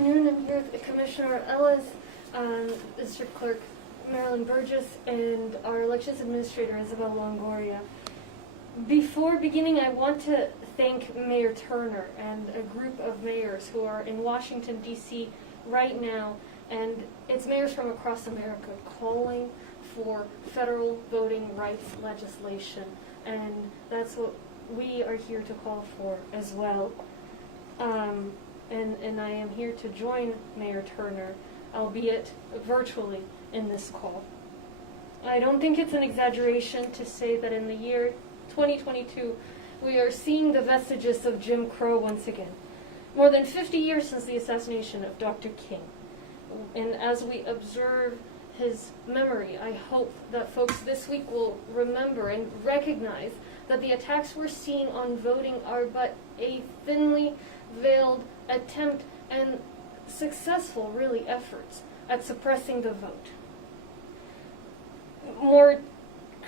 afternoon. I'm here with Commissioner Ellis, District Clerk Marilyn Burgess, and our Elections Administrator Isabel Longoria. Before beginning, I want to thank Mayor Turner and a group of mayors who are in Washington, D.C. right now, and it's mayors from across America calling for federal voting rights legislation, and that's what we are here to call for as well. And I am here to join Mayor Turner, albeit virtually, in this call. I don't think it's an exaggeration to say that in the year 2022, we are seeing the vestiges of Jim Crow once again. More than 50 years since the assassination of Dr. King. And as we observe his memory, I hope that folks this week will remember and recognize that the attacks we're seeing on voting are but a thinly veiled attempt and successful, really, efforts at suppressing the vote. More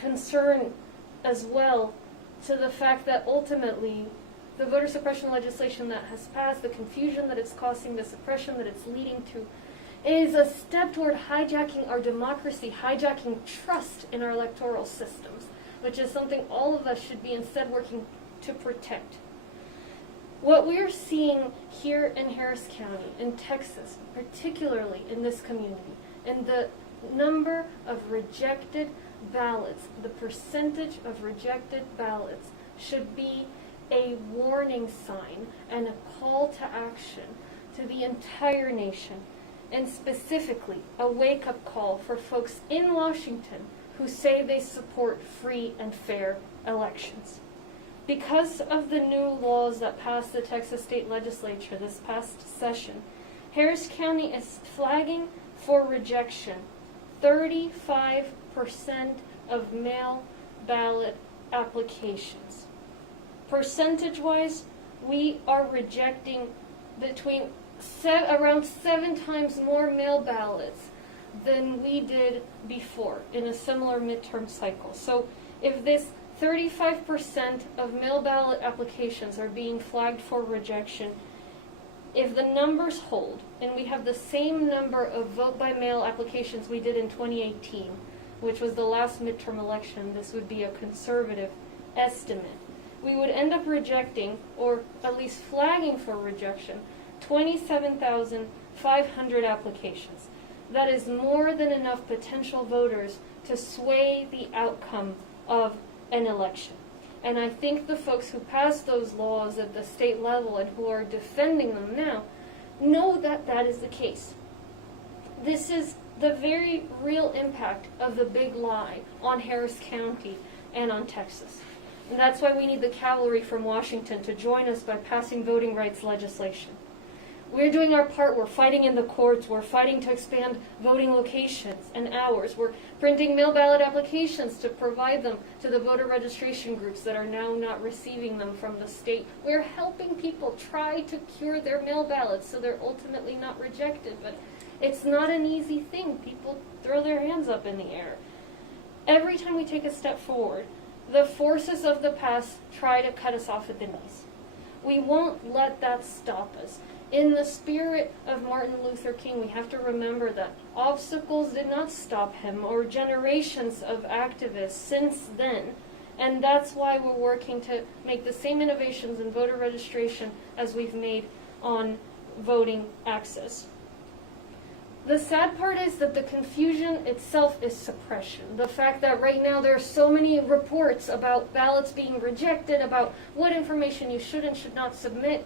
concern as well to the fact that ultimately the voter suppression legislation that has passed, the confusion that it's causing, the suppression that it's leading to, is a step toward hijacking our democracy, hijacking trust in our electoral systems, which is something all of us should be instead working to protect. What we're seeing here in Harris County, in Texas, particularly in this community, and the number of rejected ballots, the percentage of rejected ballots, should be a warning sign and a call to action to the entire nation, and specifically a wake-up call for folks in Washington who say they support free and fair elections. Because of the new laws that passed the Texas State Legislature this past session, Harris County is flagging for rejection 35% of mail ballot applications. Percentage-wise, we are rejecting between around 7 times more mail ballots than we did before in a similar midterm cycle. So if this 35% of mail ballot applications are being flagged for rejection, if the numbers hold, and we have the same number of vote-by-mail applications we did in 2018, which was the last midterm election, this would be a conservative estimate, we would end up rejecting, or at least flagging for rejection, 27,500 applications. That is more than enough potential voters to sway the outcome of an election. And I think the folks who passed those laws at the state level and who are defending them now know that that is the case. This is the very real impact of the big lie on Harris County and on Texas. And that's why we need the cavalry from Washington to join us by passing voting rights legislation. We're doing our part. We're fighting in the courts. We're fighting to expand voting locations and hours. We're printing mail ballot applications to provide them to the voter registration groups that are now not receiving them from the state. We're helping people try to cure their mail ballots so they're ultimately not rejected. But it's not an easy thing. People throw their hands up in the air. Every time we take a step forward, the forces of the past try to cut us off at the knees. We won't let that stop us. In the spirit of Martin Luther King, we have to remember that obstacles did not stop him, or generations of activists since then, and that's why we're working to make the same innovations in voter registration as we've made on voting access. The sad part is that the confusion itself is suppression. The fact that right now there are so many reports about ballots being rejected, about what information you should and should not submit.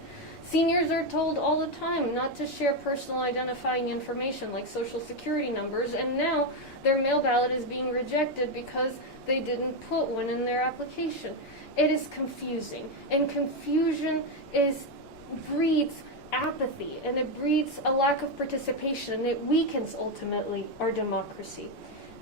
Seniors are told all the time not to share personal identifying information like social security numbers, and now their mail ballot is being rejected because they didn't put one in their application. It is confusing, and confusion breeds apathy, and it breeds a lack of participation, and it weakens ultimately our democracy.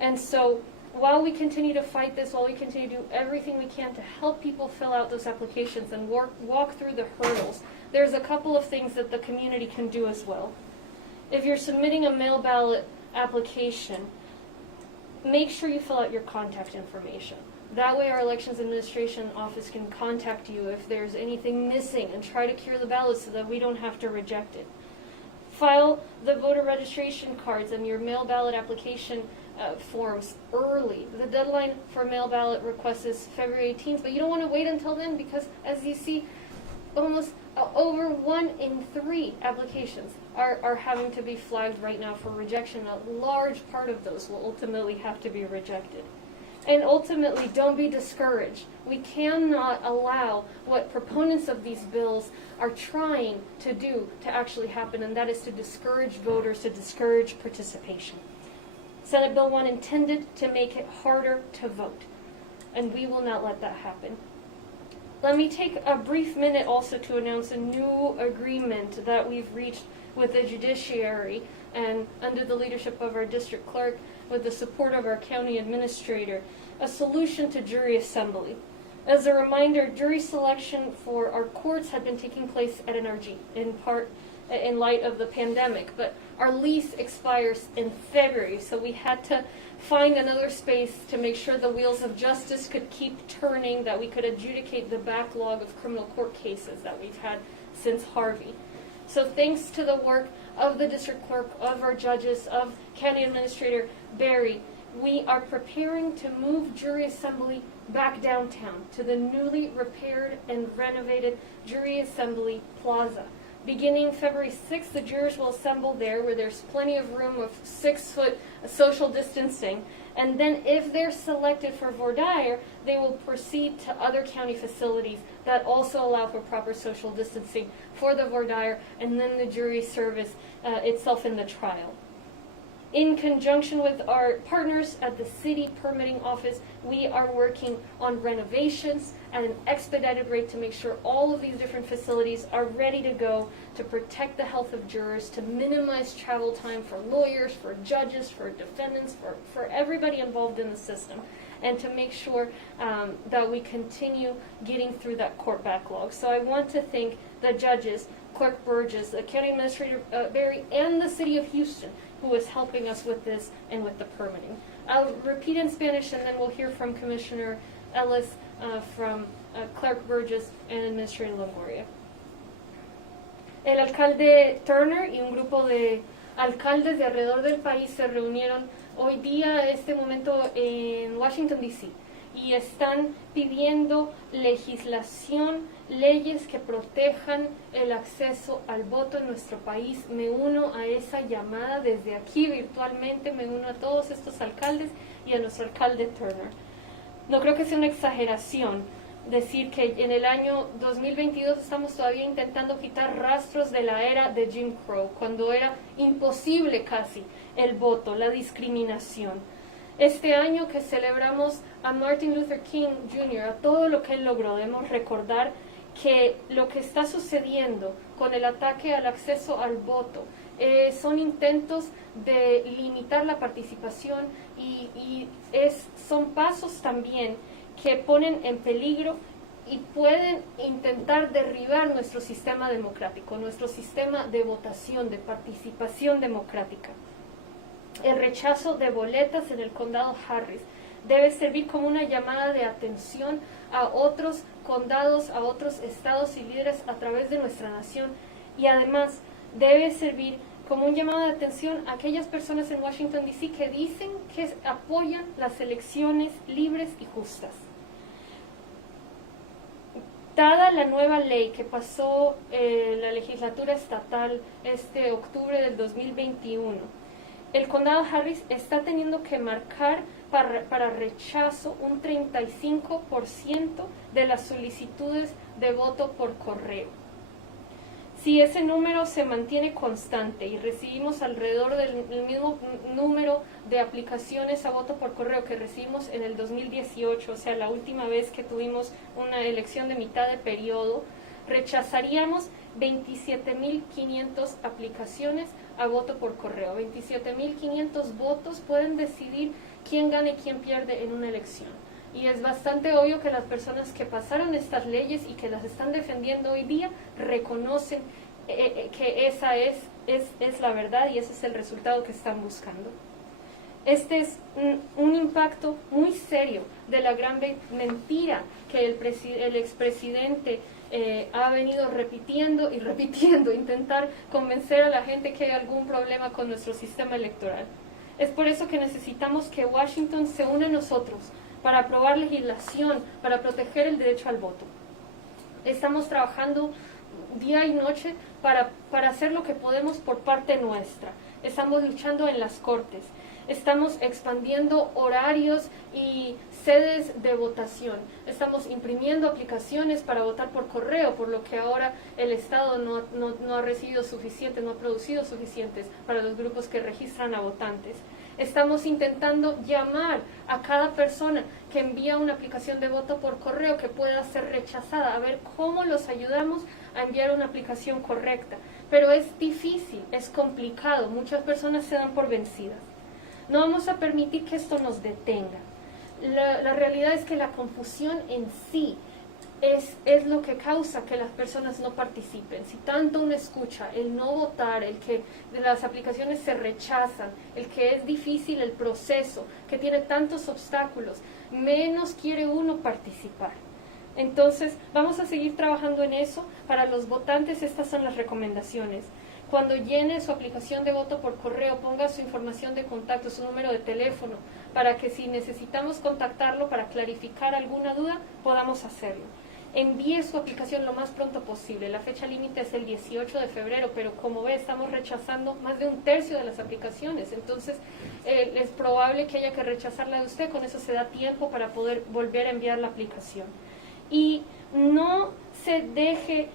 And so while we continue to fight this, while we continue to do everything we can to help people fill out those applications and walk through the hurdles, there's a couple of things that the community can do as well. If you're submitting a mail ballot application, make sure you fill out your contact information. That way our Elections Administration Office can contact you if there's anything missing and try to cure the ballot so that we don't have to reject it. File the voter registration cards and your mail ballot application forms early. The deadline for mail ballot requests is February 18th, but you don't want to wait until then because, as you see, almost over 1 in 3 applications are having to be flagged right now for rejection. A large part of those will ultimately have to be rejected. And ultimately, don't be discouraged. We cannot allow what proponents of these bills are trying to do to actually happen, and that is to discourage voters, to discourage participation. Senate Bill 1 intended to make it harder to vote, and we will not let that happen. Let me take a brief minute also to announce a new agreement that we've reached with the judiciary and under the leadership of our district clerk, with the support of our county administrator, a solution to jury assembly. As a reminder, jury selection for our courts had been taking place at NRG, in part in light of the pandemic, but our lease expires in February, so we had to find another space to make sure the wheels of justice could keep turning, that we could adjudicate the backlog of criminal court cases that we've had since Harvey. So thanks to the work of the district clerk, of our judges, of County Administrator Barry, we are preparing to move jury assembly back downtown to the newly repaired and renovated Jury Assembly Plaza. Beginning February 6th, the jurors will assemble there where there's plenty of room with 6-foot social distancing. And then if they're selected for voir dire, they will proceed to other county facilities that also allow for proper social distancing for the voir dire, and then the jury service itself in the trial. In conjunction with our partners at the city permitting office, we are working on renovations at an expedited rate to make sure all of these different facilities are ready to go to protect the health of jurors, to minimize travel time for lawyers, for judges, for defendants, for everybody involved in the system, and to make sure that we continue getting through that court backlog. So I want to thank the judges, Clerk Burgess, the County Administrator Barry, and the City of Houston, who is helping us with this and with the permitting. I'll repeat in Spanish, and then we'll hear from Commissioner Ellis, from Clerk Burgess, and Administrator Longoria. El alcalde Turner y un grupo de alcaldes de alrededor del país se reunieron hoy día, este momento, en Washington, D.C. y están pidiendo legislación, leyes que protejan el acceso al voto en nuestro país. Me uno a esa llamada desde aquí virtualmente, me uno a todos estos alcaldes y a nuestro alcalde Turner. No creo que sea una exageración decir que en el año 2022 estamos todavía intentando quitar rastros de la era de Jim Crow, cuando era imposible casi el voto, la discriminación. Este año que celebramos a Martin Luther King Jr., a todo lo que él logró, debemos recordar que lo que está sucediendo con el ataque al acceso al voto son intentos de limitar la participación y son pasos también que ponen en peligro y pueden intentar derribar nuestro sistema democrático, nuestro sistema de votación, de participación democrática. El rechazo de boletas en el condado Harris debe servir como una llamada de atención a otros condados, a otros estados y líderes a través de nuestra nación, y además debe servir como un llamado de atención a aquellas personas en Washington, D.C. que dicen que apoyan las elecciones libres y justas. Dada la nueva ley que pasó la legislatura estatal este octubre del 2021, el condado Harris está teniendo que marcar para rechazo un 35% de las solicitudes de voto por correo. Si ese número se mantiene constante y recibimos alrededor del mismo número de aplicaciones a voto por correo que recibimos en el 2018, o sea, la última vez que tuvimos una elección de mitad de periodo, rechazaríamos 27.500 aplicaciones a voto por correo. 27.500 votos pueden decidir quién gana y quién pierde en una elección. Y es bastante obvio que las personas que pasaron estas leyes y que las están defendiendo hoy día reconocen que esa es la verdad y ese es el resultado que están buscando. Este es un impacto muy serio de la gran mentira que el expresidente ha venido repitiendo y repitiendo, intentar convencer a la gente que hay algún problema con nuestro sistema electoral. Es por eso que necesitamos que Washington se una a nosotros para aprobar legislación, para proteger el derecho al voto. Estamos trabajando día y noche para hacer lo que podemos por parte nuestra. Estamos luchando en las cortes. Estamos expandiendo horarios y sedes de votación. Estamos imprimiendo aplicaciones para votar por correo, por lo que ahora el Estado no ha recibido suficientes, no ha producido suficientes para los grupos que registran a votantes. Estamos intentando llamar a cada persona que envía una aplicación de voto por correo que pueda ser rechazada, a ver cómo los ayudamos a enviar una aplicación correcta. Pero es difícil, es complicado, muchas personas se dan por vencidas. No vamos a permitir que esto nos detenga. La realidad es que la confusión en sí es lo que causa que las personas no participen. Si tanto uno escucha el no votar, el que las aplicaciones se rechazan, el que es difícil el proceso, que tiene tantos obstáculos, menos quiere uno participar. Entonces, vamos a seguir trabajando en eso. Para los votantes, estas son las recomendaciones. Cuando llene su aplicación de voto por correo, ponga su información de contacto, su número de teléfono, para que si necesitamos contactarlo para clarificar alguna duda, podamos hacerlo. Envíe su aplicación lo más pronto posible. La fecha límite es el 18 de febrero, pero como ve, estamos rechazando más de 1/3 de las aplicaciones. Entonces, es probable que haya que rechazarla de usted. Con eso se da tiempo para poder volver a enviar la aplicación. Y no se deje,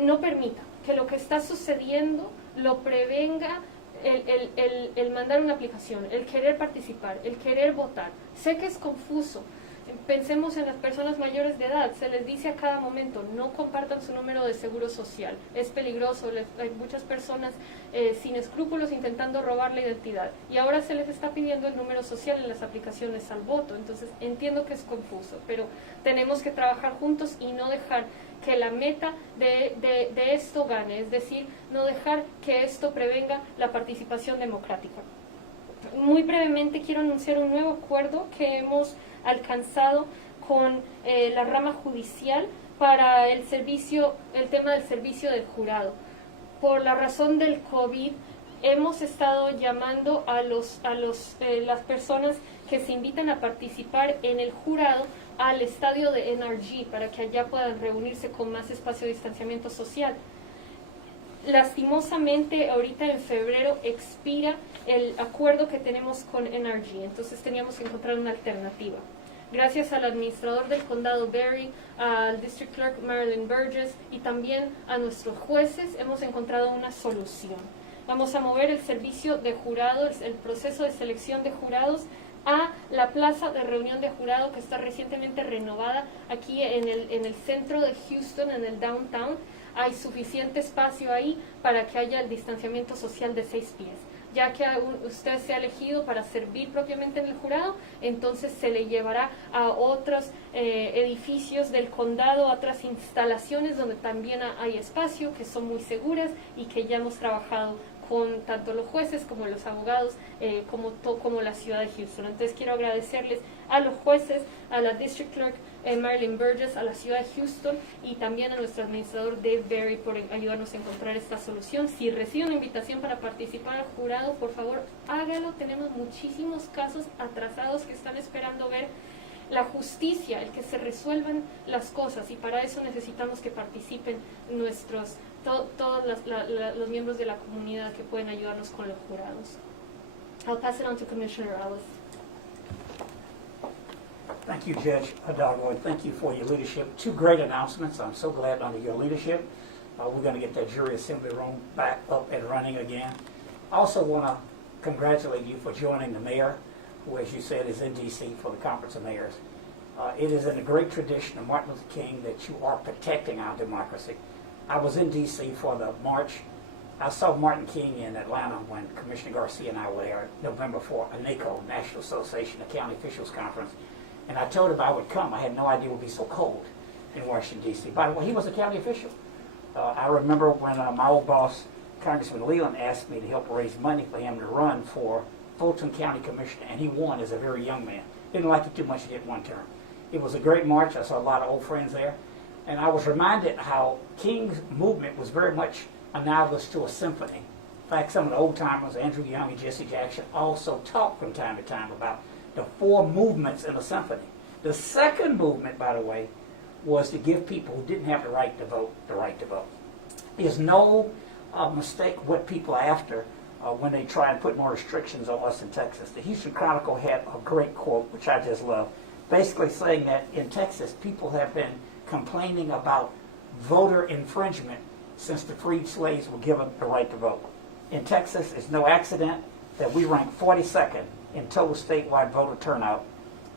no permita que lo que está sucediendo lo prevenga el mandar una aplicación, el querer participar, el querer votar. Sé que es confuso. Pensemos en las personas mayores de edad. Se les dice a cada momento, no compartan su número de seguro social. Es peligroso. Hay muchas personas sin escrúpulos intentando robar la identidad. Y ahora se les está pidiendo el número social en las aplicaciones al voto. Entonces entiendo que es confuso, pero tenemos que trabajar juntos y no dejar que la meta de esto gane. Es decir, no dejar que esto prevenga la participación democrática. Muy brevemente quiero anunciar un nuevo acuerdo que hemos alcanzado con la rama judicial para el tema del servicio del jurado. Por la razón del COVID, hemos estado llamando a las personas que se invitan a participar en el jurado al estadio de NRG para que allá puedan reunirse con más espacio de distanciamiento social. Lastimosamente, ahorita en febrero expira el acuerdo que tenemos con NRG, entonces teníamos que encontrar una alternativa. Gracias al administrador del condado Berry, al District Clerk Marilyn Burgess y también a nuestros jueces hemos encontrado una solución. Vamos a mover el servicio de jurados, el proceso de selección de jurados a la plaza de reunión de jurado que está recientemente renovada aquí en el centro de Houston, en el downtown. Hay suficiente espacio ahí para que haya el distanciamiento social de 6 pies. Ya que usted sea elegido para servir propiamente en el jurado, entonces se le llevará a otros edificios del condado, a otras instalaciones donde también hay espacio, que son muy seguras y que ya hemos trabajado con tanto los jueces como los abogados, como la ciudad de Houston. Entonces quiero agradecerles a los jueces, a la District Clerk Marilyn Burgess, a la ciudad de Houston y también a nuestro administrador Dave Berry por ayudarnos a encontrar esta solución. Si recibe una invitación para participar al jurado, por favor hágalo. Tenemos muchísimos casos atrasados que están esperando ver la justicia, el que se resuelvan las cosas, y para eso necesitamos que participen todos los miembros de la comunidad que pueden ayudarnos con los jurados. I'll pass it on to Commissioner Alice. Thank you, Judge Hidalgo, and thank you for your leadership. 2 great announcements. I'm so glad under your leadership. We're going to get that jury assembly room back up and running again. I also want to congratulate you for joining the mayor, who, as you said, is in D.C. for the Conference of Mayors. It is in the great tradition of Martin Luther King that you are protecting our democracy. I was in D.C. for the march. I saw Martin King in Atlanta when Commissioner Garcia and I were there November for a NACO, National Association of County Officials Conference. And I told him I would come. I had no idea it would be so cold in Washington, D.C. By the way, he was a county official. I remember when my old boss, Congressman Leland, asked me to help raise money for him to run for Fulton County Commissioner, and he won as a very young man. Didn't like it too much to get one term. It was a great march. I saw a lot of old friends there. And I was reminded how King's movement was very much analogous to a symphony. In fact, some of the old timers, Andrew Young and Jesse Jackson, also talk from time to time about the 4 movements in a symphony. The second movement, by the way, was to give people who didn't have the right to vote the right to vote. There's no mistake what people are after when they try and put more restrictions on us in Texas. The Houston Chronicle had a great quote, which I just love, basically saying that in Texas, people have been complaining about voter infringement since the freed slaves were given the right to vote. In Texas, it's no accident that we rank 42nd in total statewide voter turnout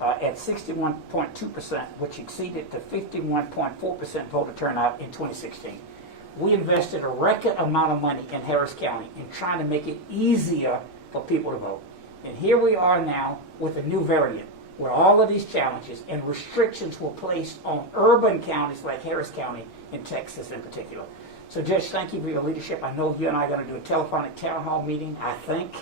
at 61.2%, which exceeded the 51.4% voter turnout in 2016. We invested a record amount of money in Harris County in trying to make it easier for people to vote. And here we are now with a new variant where all of these challenges and restrictions were placed on urban counties like Harris County in Texas in particular. So Judge, thank you for your leadership. I know you and I are going to do a telephonic town hall meeting, I think.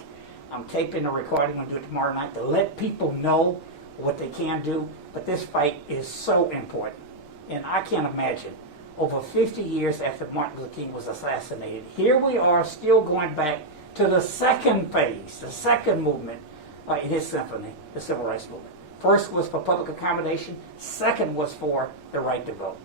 I'm taping the recording. I'm going to do it tomorrow night to let people know what they can do. But this fight is so important. And I can't imagine, over 50 years after Martin Luther King was assassinated, here we are still going back to the second phase, the second movement in his symphony, the Civil Rights Movement. First was for public accommodation. Second was for the right to vote.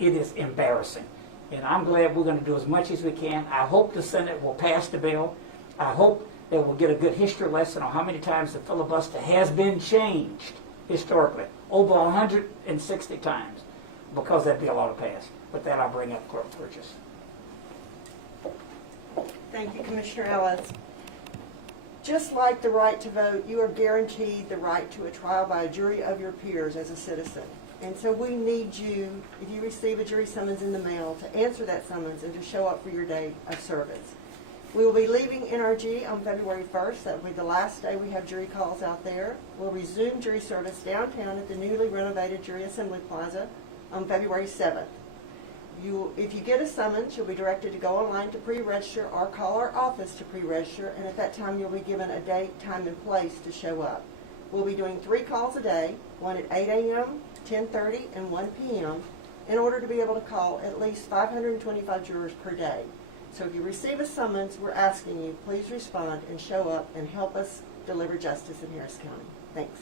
It is embarrassing. And I'm glad we're going to do as much as we can. I hope the Senate will pass the bill. I hope that we'll get a good history lesson on how many times the filibuster has been changed historically. Over 160 times, because that bill ought to pass. With that, I'll bring up Clerk Purchase. Thank you, Commissioner Ellis. Just like the right to vote, you are guaranteed the right to a trial by a jury of your peers as a citizen. And so we need you, if you receive a jury summons in the mail, to answer that summons and to show up for your day of service. We will be leaving NRG on February 1st. That will be the last day we have jury calls out there. We'll resume jury service downtown at the newly renovated Jury Assembly Plaza on February 7th. If you get a summons, you'll be directed to go online to pre-register or call our office to pre-register, and at that time you'll be given a date, time, and place to show up. We'll be doing 3 calls a day, one at 8 a.m., 10:30, and 1 p.m., in order to be able to call at least 525 jurors per day. So if you receive a summons, we're asking you, please respond and show up and help us deliver justice in Harris County. Thanks.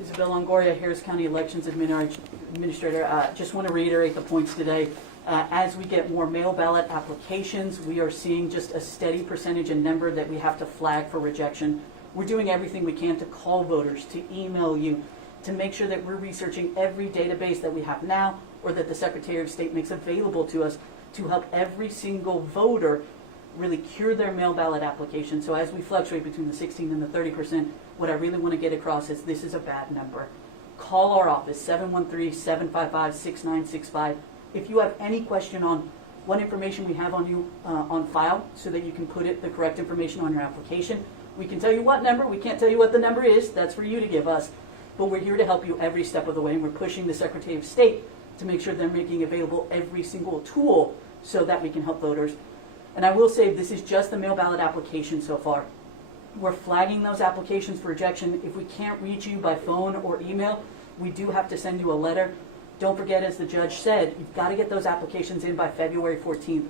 Isabel Longoria, Harris County Elections Administrator. Just want to reiterate the points today. As we get more mail ballot applications, we are seeing just a steady percentage and number that we have to flag for rejection. We're doing everything we can to call voters, to email you, to make sure that we're researching every database that we have now or that the Secretary of State makes available to us to help every single voter really cure their mail ballot application. So as we fluctuate between the 16 and the 30%, what I really want to get across is this is a bad number. Call our office, 713-755-6965. If you have any question on what information we have on you on file so that you can put the correct information on your application, we can tell you what number. We can't tell you what the number is. That's for you to give us. But we're here to help you every step of the way, and we're pushing the Secretary of State to make sure they're making available every single tool so that we can help voters. And I will say this is just the mail ballot application so far. We're flagging those applications for rejection. If we can't reach you by phone or email, we do have to send you a letter. Don't forget, as the judge said, you've got to get those applications in by February 14th.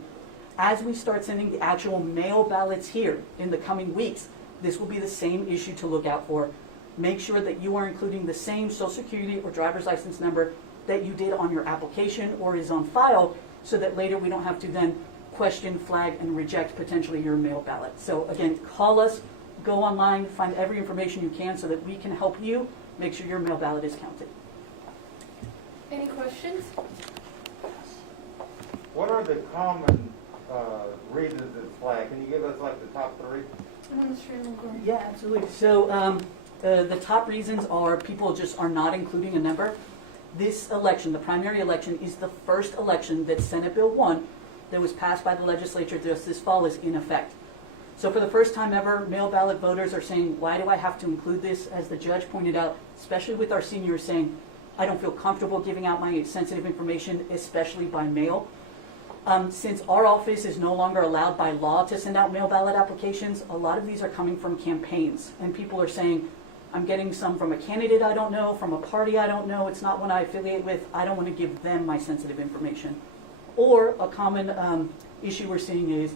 As we start sending the actual mail ballots here in the coming weeks, this will be the same issue to look out for. Make sure that you are including the same Social Security or driver's license number that you did on your application or is on file, so that later we don't have to then question, flag, and reject potentially your mail ballot. So again, call us, go online, find every information you can so that we can help you make sure your mail ballot is counted. Any questions? What are the common reasons it's flagged? Can you give us like the top 3? Yeah, absolutely. So the top reasons are people just are not including a number. This election, the primary election, is the first election that Senate Bill 1 that was passed by the legislature just this fall is in effect. So for the first time ever, mail ballot voters are saying, why do I have to include this? As the judge pointed out, especially with our seniors saying, I don't feel comfortable giving out my sensitive information, especially by mail. Since our office is no longer allowed by law to send out mail ballot applications, a lot of these are coming from campaigns. And people are saying, I'm getting some from a candidate I don't know, from a party I don't know, it's not one I affiliate with, I don't want to give them my sensitive information. Or a common issue we're seeing is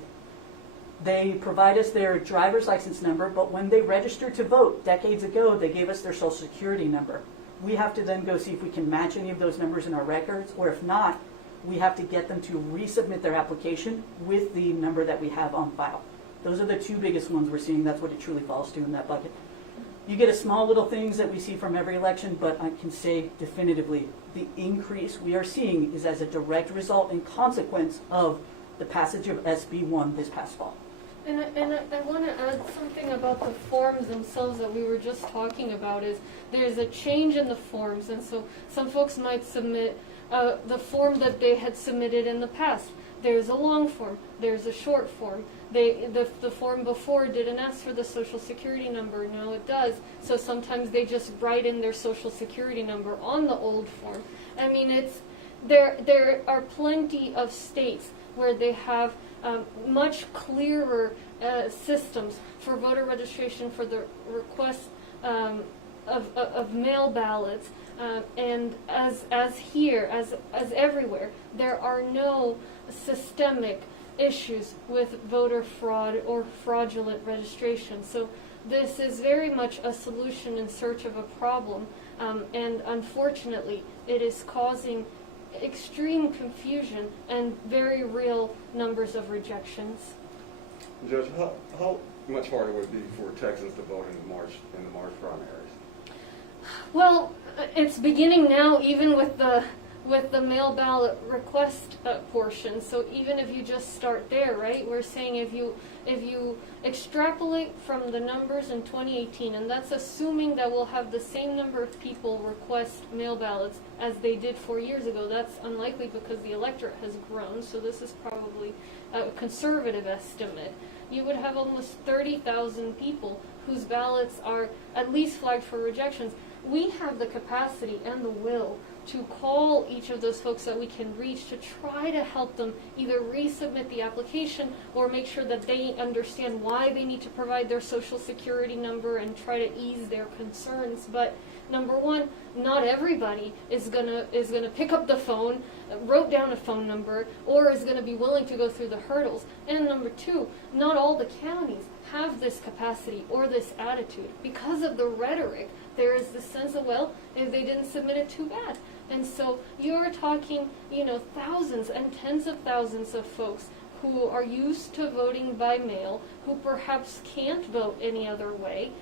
they provide us their driver's license number, but when they registered to vote decades ago, they gave us their social security number. We have to then go see if we can match any of those numbers in our records, or if not, we have to get them to resubmit their application with the number that we have on file. Those are the two biggest ones we're seeing. That's what it truly falls to in that bucket. You get a small little things that we see from every election, but I can say definitively the increase we are seeing is as a direct result and consequence of the passage of SB 1 this past fall. And I want to add something about the forms themselves that we were just talking about. Is there's a change in the forms, and so some folks might submit the form that they had submitted in the past. There's a long form, there's a short form. The form before didn't ask for the social security number, now it does. So sometimes they just write in their social security number on the old form. I mean, there are plenty of states where they have much clearer systems for voter registration for the request of mail ballots. And as here, as everywhere, there are no systemic issues with voter fraud or fraudulent registration. So this is very much a solution in search of a problem, and unfortunately it is causing extreme confusion and very real numbers of rejections. Judge, how much harder would it be for Texans to vote in the March primaries? Well, it's beginning now, even with the mail ballot request portion. So even if you just start there, right? We're saying if you extrapolate from the numbers in 2018, and that's assuming that we'll have the same number of people request mail ballots as they did 4 years ago. That's unlikely because the electorate has grown. So this is probably a conservative estimate. You would have almost 30,000 people whose ballots are at least flagged for rejections. We have the capacity and the will to call each of those folks that we can reach to try to help them either resubmit the application or make sure that they understand why they need to provide their social security number and try to ease their concerns. But number one, not everybody is gonna pick up the phone, wrote down a phone number, or is gonna be willing to go through the hurdles. And number two, not all the counties have this capacity or this attitude. Because of the rhetoric, there is this sense of, well, if they didn't submit it, too bad. And so you're talking, thousands and tens of thousands of folks who are used to voting by mail, who perhaps can't vote any other way,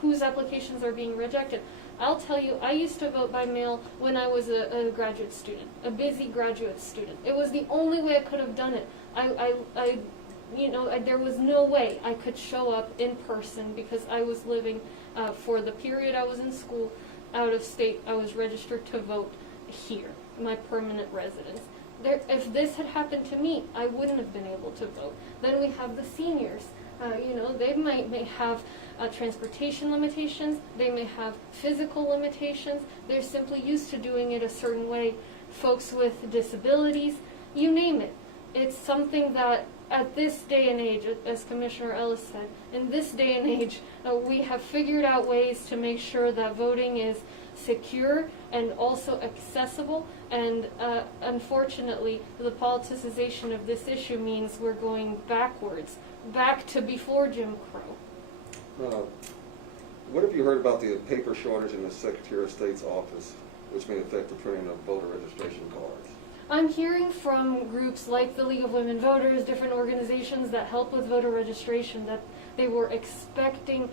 whose applications are being rejected. I'll tell you, I used to vote by mail when I was a graduate student, a busy graduate student. It was the only way I could have done it. There was no way I could show up in person because I was living for the period I was in school out of state. I was registered to vote here, my permanent residence. If this had happened to me, I wouldn't have been able to vote. Then we have the seniors. They may have transportation limitations. They may have physical limitations. They're simply used to doing it a certain way. Folks with disabilities, you name it. It's something that at this day and age, as Commissioner Ellis said, in this day and age, we have figured out ways to make sure that voting is secure and also accessible. And unfortunately, the politicization of this issue means we're going backwards, back to before Jim Crow. What have you heard about the paper shortage in the Secretary of State's office, which may affect the printing of voter registration cards? I'm hearing from groups like the League of Women Voters, different organizations that help with voter registration, that they were expecting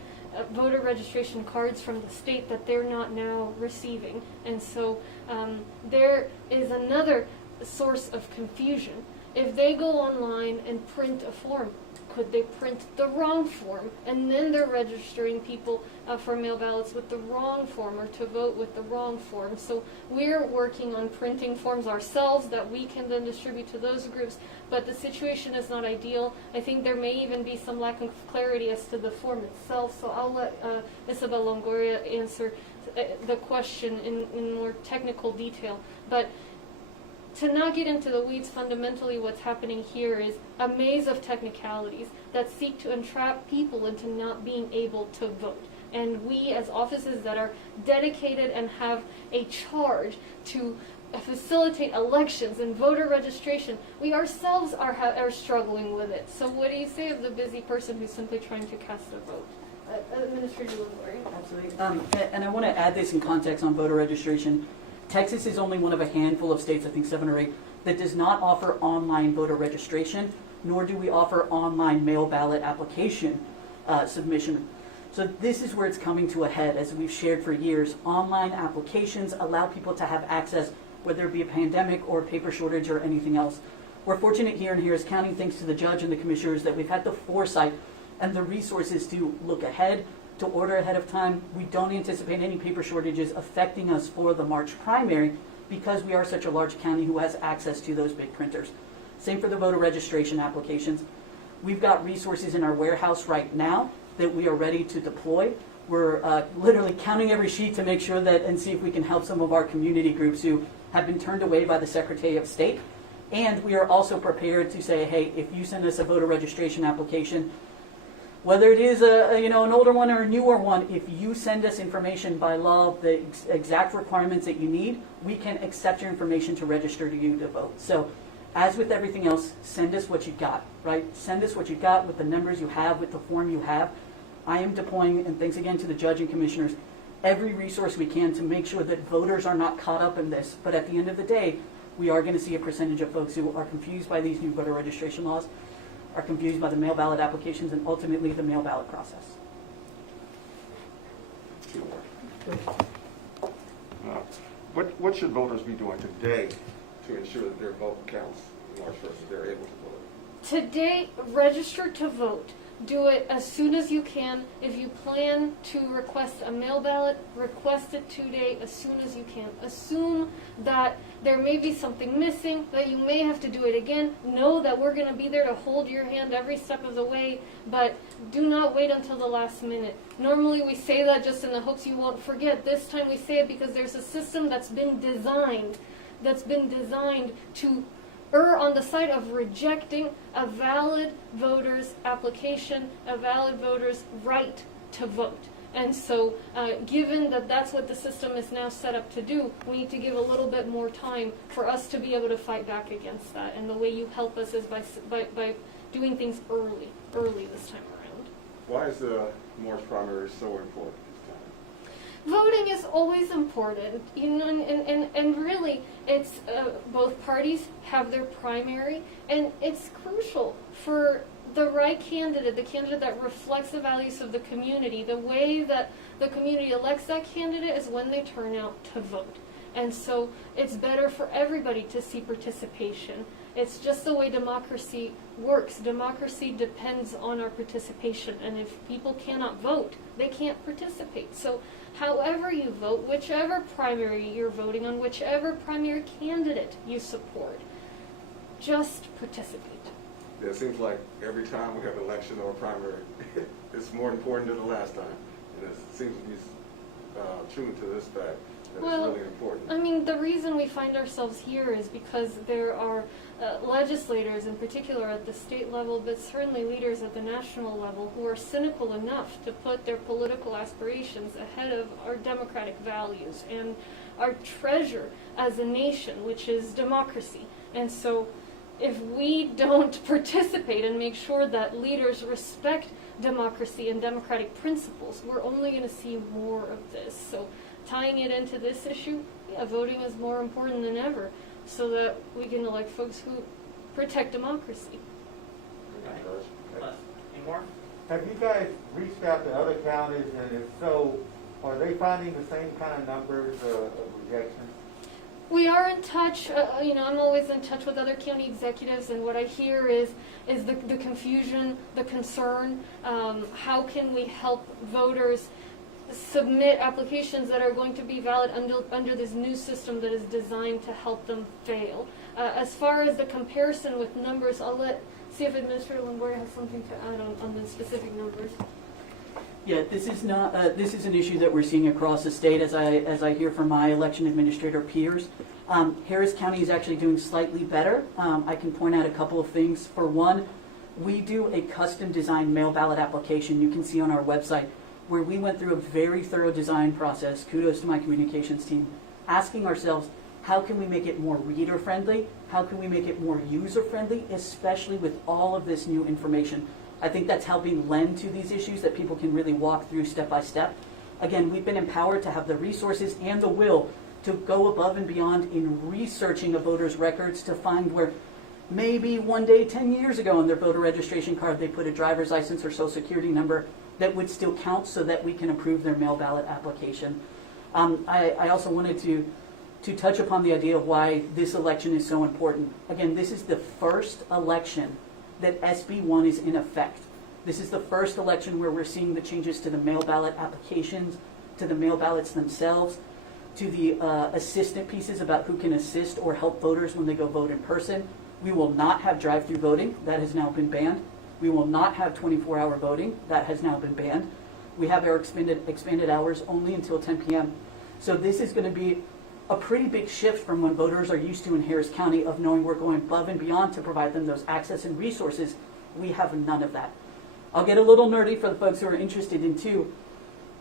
voter registration cards from the state that they're not now receiving. And so there is another source of confusion. If they go online and print a form, could they print the wrong form and then they're registering people for mail ballots with the wrong form or to vote with the wrong form? So we're working on printing forms ourselves that we can then distribute to those groups, but the situation is not ideal. I think there may even be some lack of clarity as to the form itself, so I'll let Isabel Longoria answer the question in more technical detail. But to not get into the weeds, fundamentally what's happening here is a maze of technicalities that seek to entrap people into not being able to vote. And we, as offices that are dedicated and have a charge to facilitate elections and voter registration, we ourselves are struggling with it. So what do you say of the busy person who's simply trying to cast a vote? Administrator Lindbergh. Absolutely. And I want to add this in context on voter registration. Texas is only one of a handful of states, I think 7 or 8, that does not offer online voter registration, nor do we offer online mail ballot application submission. So this is where it's coming to a head. As we've shared for years, online applications allow people to have access, whether it be a pandemic or paper shortage or anything else. We're fortunate here in Harris County, thanks to the judge and the commissioners, that we've had the foresight and the resources to look ahead, to order ahead of time. We don't anticipate any paper shortages affecting us for the March primary because we are such a large county who has access to those big printers. Same for the voter registration applications. We've got resources in our warehouse right now that we are ready to deploy. We're literally counting every sheet to make sure that and see if we can help some of our community groups who have been turned away by the Secretary of State. And we are also prepared to say, hey, if you send us a voter registration application, whether it is an older one or a newer one, if you send us information by law, the exact requirements that you need, we can accept your information to register to you to vote. So as with everything else, send us what you got, right? Send us what you got with the numbers you have, with the form you have. I am deploying, and thanks again to the judge and commissioners, every resource we can to make sure that voters are not caught up in this. But at the end of the day, we are going to see a percentage of folks who are confused by these new voter registration laws, are confused by the mail ballot applications, and ultimately the mail ballot process. What should voters be doing today to ensure that their vote counts March 1st, that they're able to vote? Today, register to vote. Do it as soon as you can. If you plan to request a mail ballot, request it today as soon as you can. Assume that there may be something missing, that you may have to do it again. Know that we're going to be there to hold your hand every step of the way, but do not wait until the last minute. Normally we say that just in the hopes you won't forget. This time we say it because there's a system that's been designed to err on the side of rejecting a valid voter's application, a valid voter's right to vote. And so, given that that's what the system is now set up to do, we need to give a little bit more time for us to be able to fight back against that. And the way you help us is by doing things early this time around. Why is the March primary so important this time? Voting is always important, and really, it's both parties have their primary, and it's crucial for the right candidate, the candidate that reflects the values of the community. The way that the community elects that candidate is when they turn out to vote. And so it's better for everybody to see participation. It's just the way democracy works. Democracy depends on our participation, and if people cannot vote, they can't participate. So however you vote, whichever primary you're voting on, whichever primary candidate you support, just participate. It seems like every time we have an election or a primary, it's more important than the last time. And it seems to be true to this fact that it's really important. I mean, the reason we find ourselves here is because there are legislators, in particular at the state level, but certainly leaders at the national level, who are cynical enough to put their political aspirations ahead of our democratic values and our treasure as a nation, which is democracy. And so if we don't participate and make sure that leaders respect democracy and democratic principles, we're only going to see more of this. So tying it into this issue, voting is more important than ever, so that we can elect folks who protect democracy. Any more? Have you guys reached out to other counties, and if so, are they finding the same kind of numbers of rejections? We are in touch, I'm always in touch with other county executives, and what I hear is the confusion, the concern. How can we help voters submit applications that are going to be valid under this new system that is designed to help them fail? As far as the comparison with numbers, I'll see if Administrator Lindbergh has something to add on the specific numbers. Yeah, this is not. This is an issue that we're seeing across the state, as I hear from my election administrator peers. Harris County is actually doing slightly better. I can point out a couple of things. For one, we do a custom designed mail ballot application. You can see on our website. where we went through a very thorough design process, kudos to my communications team, asking ourselves, how can we make it more reader-friendly? How can we make it more user-friendly, especially with all of this new information? I think that's helping lend to these issues that people can really walk through step by step. Again, we've been empowered to have the resources and the will to go above and beyond in researching a voter's records to find where maybe one day 10 years ago on their voter registration card they put a driver's license or social security number that would still count so that we can approve their mail ballot application. I also wanted to touch upon the idea of why this election is so important. Again, this is the first election that SB 1 is in effect. This is the first election where we're seeing the changes to the mail ballot applications, to the mail ballots themselves, to the assistant pieces about who can assist or help voters when they go vote in person. We will not have drive-through voting. That has now been banned. We will not have 24-hour voting. That has now been banned. We have our expanded hours only until 10 p.m. So this is going to be a pretty big shift from what voters are used to in Harris County of knowing we're going above and beyond to provide them those access and resources. We have none of that. I'll get a little nerdy for the folks who are interested in too.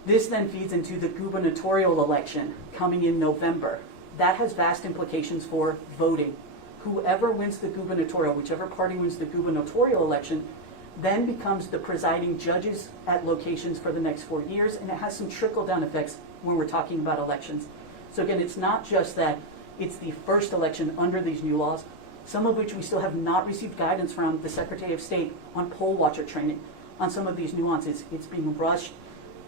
This then feeds into the gubernatorial election coming in November. That has vast implications for voting. Whoever wins the gubernatorial, whichever party wins the gubernatorial election, then becomes the presiding judges at locations for the next 4 years, and it has some trickle-down effects when we're talking about elections. So again, it's not just that it's the first election under these new laws, some of which we still have not received guidance from the Secretary of State on poll watcher training, on some of these nuances. It's being rushed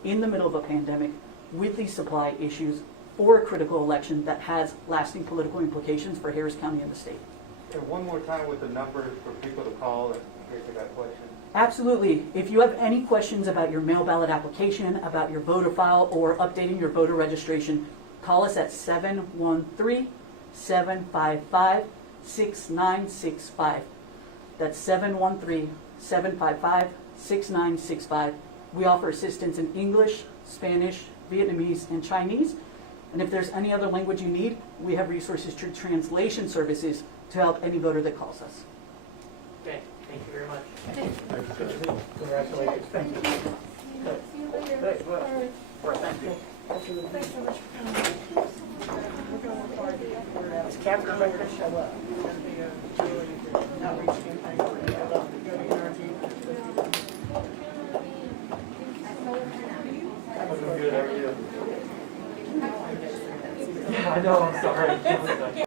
in the middle of a pandemic with these supply issues for a critical election that has lasting political implications for Harris County and the state. And one more time with the numbers for people to call in case they got questions. Absolutely. If you have any questions about your mail ballot application, about your voter file, or updating your voter registration, call us at 713-755-6965. That's 713-755-6965. We offer assistance in English, Spanish, Vietnamese, and Chinese. And if there's any other language you need, we have resources to translation services to help any voter that calls us. Okay, thank you very much. Okay. Congratulations. Thank you. See you later. Thank you. All right. Thank you. Thanks so much for coming. Is Catherine ready to show up? I know, I'm sorry.